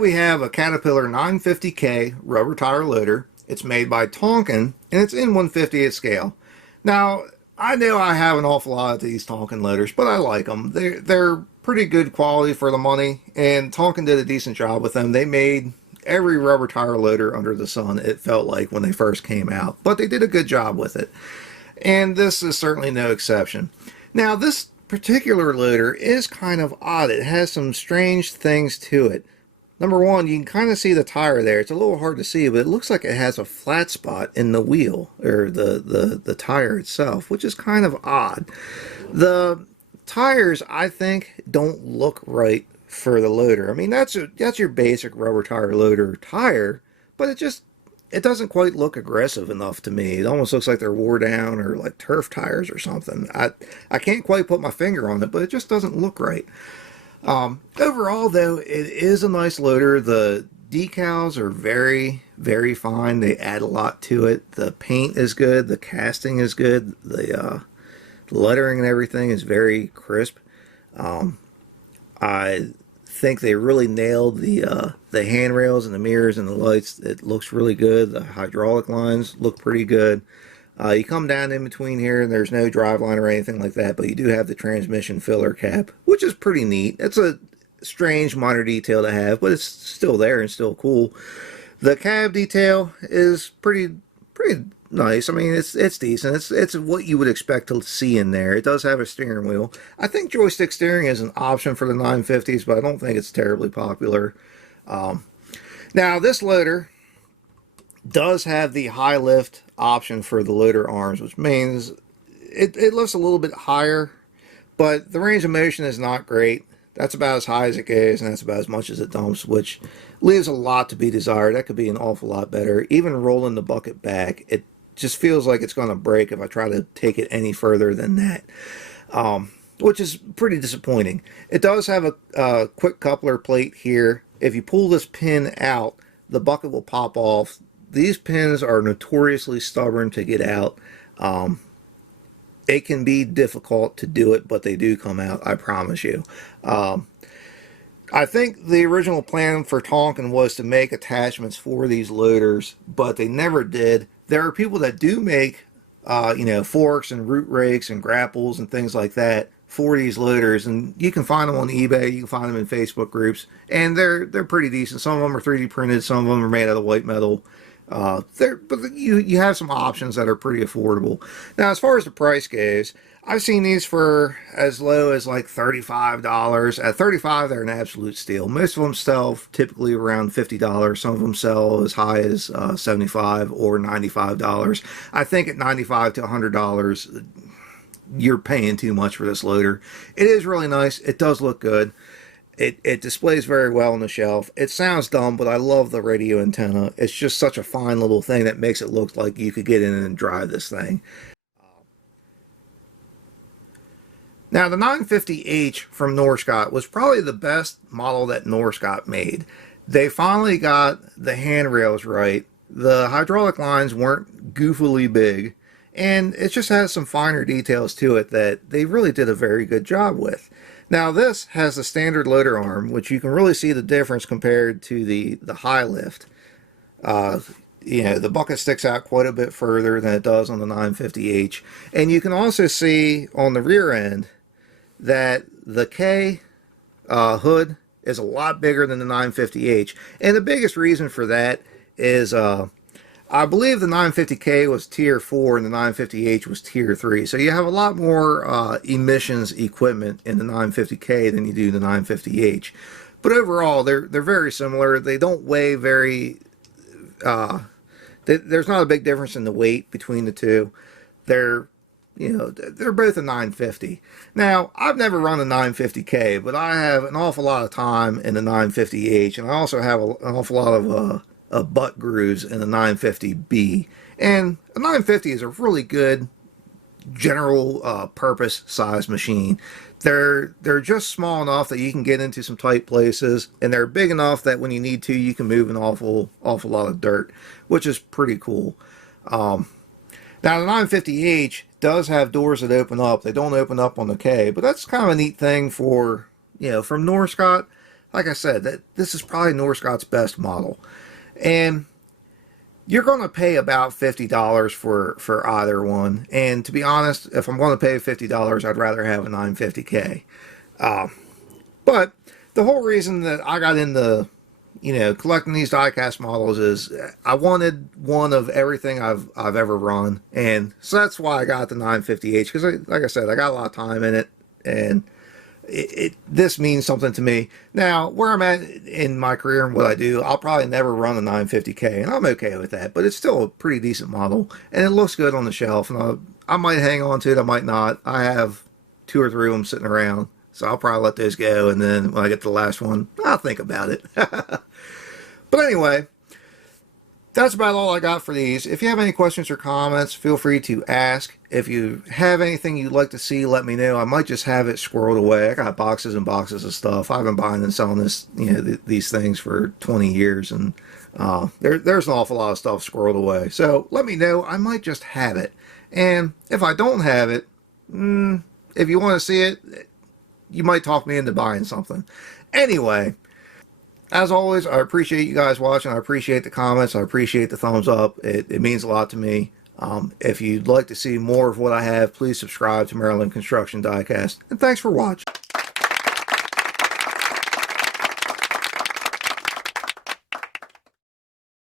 we have a Caterpillar 950K rubber tire loader. It's made by Tonkin, and it's in 1/50th scale. Now, I know I have an awful lot of these Tonkin loaders, but I like them. They're pretty good quality for the money, and Tonkin did a decent job with them. They made every rubber tire loader under the sun, it felt like, when they first came out, but they did a good job with it. And this is certainly no exception. Now, this particular loader is kind of odd. It has some strange things to it. Number one, you can kind of see the tire there. It's a little hard to see, but it looks like it has a flat spot in the wheel, or the tire itself, which is kind of odd. The tires, I think, don't look right for the loader. I mean, that's your basic rubber tire loader tire, but it doesn't quite look aggressive enough to me. It almost looks like they're wore down or like turf tires or something. I can't quite put my finger on it, but it just doesn't look right. Overall, though, it is a nice loader. The decals are very, very fine. They add a lot to it. The paint is good. The casting is good. The lettering and everything is very crisp. I think they really nailed the handrails and the mirrors and the lights. It looks really good. The hydraulic lines look pretty good. You come down in between here and there's no drive line or anything like that, but you do have the transmission filler cap, which is pretty neat. It's a strange minor detail to have, but it's still there and still cool. The cab detail is pretty nice. I mean, it's decent. It's what you would expect to see in there. It does have a steering wheel. I think joystick steering is an option for the 950s, but I don't think it's terribly popular. Now, this loader does have the high lift option for the loader arms, which means it lifts a little bit higher, but the range of motion is not great. That's about as high as it goes, and that's about as much as it dumps, which leaves a lot to be desired. That could be an awful lot better. Even rolling the bucket back, it just feels like it's going to break if I try to take it any further than that, which is pretty disappointing. It does have a quick coupler plate here. If you pull this pin out, the bucket will pop off. These pins are notoriously stubborn to get out. It can be difficult to do it, but they do come out, I promise you. I think the original plan for Tonkin was to make attachments for these loaders, but they never did. There are people that do make, forks and root rakes and grapples and things like that for these loaders, and you can find them on eBay. You can find them in Facebook groups, and they're pretty decent. Some of them are 3D printed, some of them are made out of white metal. But you have some options that are pretty affordable. Now, as far as the price goes, I've seen these for as low as like $35. At $35, they're an absolute steal. Most of them sell typically around $50. Some of them sell as high as $75 or $95. I think at $95 to $100, you're paying too much for this loader. It is really nice. It does look good. It displays very well on the shelf. It sounds dumb, but I love the radio antenna. It's just such a fine little thing that makes it look like you could get in and drive this thing. Now, the 950H from Norscot was probably the best model that Norscot made. They finally got the handrails right. The hydraulic lines weren't goofily big, and it just has some finer details to it that they really did a very good job with. Now, this has the standard loader arm, which you can really see the difference compared to the high lift. The bucket sticks out quite a bit further than it does on the 950H. And you can also see on the rear end that the K hood is a lot bigger than the 950H. And the biggest reason for that is I believe the 950K was tier 4 and the 950H was tier 3. So you have a lot more emissions equipment in the 950K than you do the 950H. But overall, they're very similar. They don't weigh very... there's not a big difference in the weight between the two. They're both a 950. Now, I've never run a 950K, but I have an awful lot of time in the 950H, and I also have an awful lot of butt grooves in the 950B. And a 950 is a really good general purpose size machine. They're just small enough that you can get into some tight places, and they're big enough that when you need to, you can move an awful lot of dirt, which is pretty cool. Now, the 950H does have doors that open up. They don't open up on the K, but that's kind of a neat thing for, from Norscot. like I said, this is probably Norscott's best model. And you're going to pay about $50 for either one. And to be honest, if I'm going to pay $50, I'd rather have a 950K. But the whole reason that I got into, collecting these diecast models is I wanted one of everything I've ever run. And so that's why I got the 950H, because like I said, I got a lot of time in it, and this means something to me. Now, where I'm at in my career and what I do, I'll probably never run a 950K, and I'm okay with that, but it's still a pretty decent model, and it looks good on the shelf, and I might hang on to it, I might not. I have 2 or 3 of them sitting around, so I'll probably let those go, and then when I get to the last one, I'll think about it. But anyway, that's about all I got for these. If you have any questions or comments, feel free to ask. If you have anything you'd like to see, let me know. I might just have it squirreled away. I got boxes and boxes of stuff. I've been buying and selling these things for 20 years, and there's an awful lot of stuff squirreled away. So let me know. I might just have it. And if I don't have it, if you want to see it, you might talk me into buying something. Anyway, as always, I appreciate you guys watching. I appreciate the comments. I appreciate the thumbs up. It means a lot to me. If you'd like to see more of what I have, please subscribe to Maryland Construction Diecast. And thanks for watching.